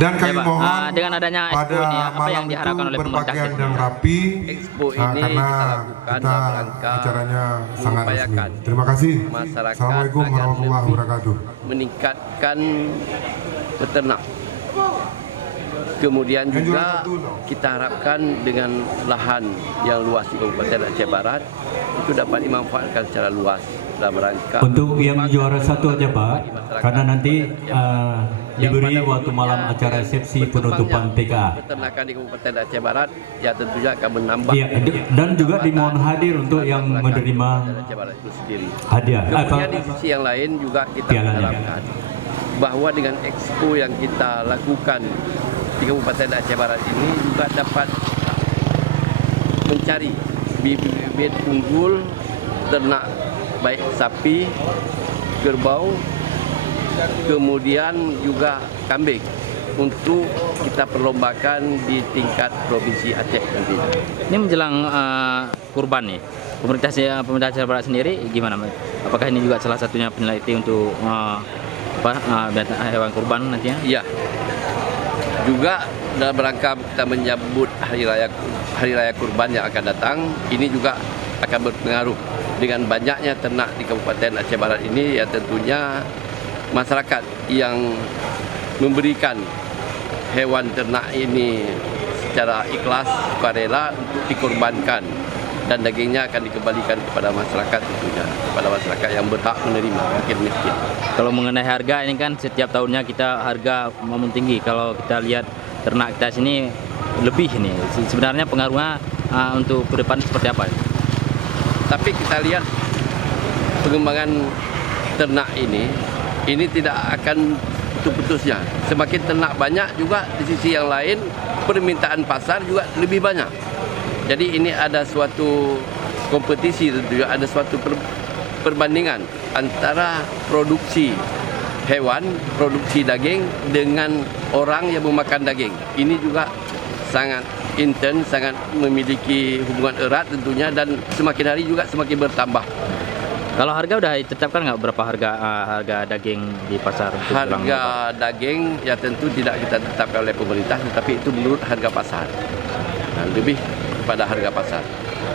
Dan kami Pak, mohon dengan adanya expo pada ini apa yang malam diharapkan itu oleh pemerintah berpakaian Kepri? yang rapi, Expo ini karena kita lakukan kita dalam rangka acaranya sangat resmi. mengupayakan Terima kasih. masyarakat Assalamualaikum agar warahmatullahi lebih wabarakatuh. meningkatkan peternak. Kemudian juga kita harapkan dengan lahan yang luas di Kabupaten Aceh Barat itu dapat dimanfaatkan secara luas dalam rangka untuk yang juara satu aja Pak, karena nanti diberi waktu malam acara resepsi penutupan TKA. Peternakan di Kabupaten Aceh Barat ya tentunya akan menambah. Ya, dan juga dimohon hadir untuk yang menerima Aceh Barat itu sendiri. hadiah. Kemudian di sisi yang lain juga kita mengharapkan bahwa dengan expo yang kita lakukan di Kabupaten Aceh Barat ini juga dapat mencari bibit-bibit unggul ternak baik sapi, kerbau, kemudian juga kambing untuk kita perlombakan di tingkat provinsi Aceh nantinya. Ini menjelang kurban nih, pemerintah Aceh Barat sendiri gimana? Apakah ini juga salah satunya peneliti untuk hewan kurban nantinya? Iya. Juga dalam rangka kita menyambut hari raya kurban yang akan datang, ini juga akan berpengaruh dengan banyaknya ternak di Kabupaten Aceh Barat ini, ya tentunya masyarakat yang memberikan hewan ternak ini secara ikhlas, sukarela untuk dikorbankan, dan dagingnya akan dikembalikan kepada masyarakat tentunya, kepada masyarakat yang berhak menerima, mungkin miskin. Kalau mengenai harga ini kan setiap tahunnya kita harga memang tinggi. Kalau kita lihat ternak kita sini lebih ini. Sebenarnya pengaruhnya untuk ke depan seperti apa? Tapi kita lihat pengembangan ternak ini tidak akan putus-putusnya. Semakin ternak banyak juga di sisi yang lain permintaan pasar juga lebih banyak. Jadi ini ada suatu kompetisi tentunya, ada suatu perbandingan antara produksi hewan, produksi daging dengan orang yang memakan daging. Ini juga sangat intens, sangat memiliki hubungan erat tentunya, dan semakin hari juga semakin bertambah. Kalau harga udah ditetapkan nggak berapa harga daging di pasar? Harga daging ya tentu tidak kita tetapkan oleh pemerintah, tetapi itu menurut harga pasar. Nah, lebih kepada harga pasar.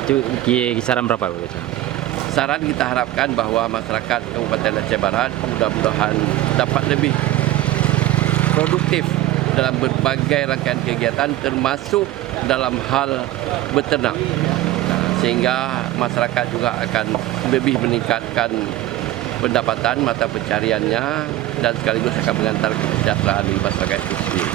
Itu kisaran berapa begitu? Saran kita harapkan bahwa masyarakat Kabupaten Aceh Barat mudah-mudahan dapat lebih produktif dalam berbagai rangkaian kegiatan, termasuk dalam hal beternak. Nah, sehingga masyarakat juga akan lebih meningkatkan pendapatan mata pencariannya dan sekaligus akan mengantar kesejahteraan di masyarakat itu sendiri.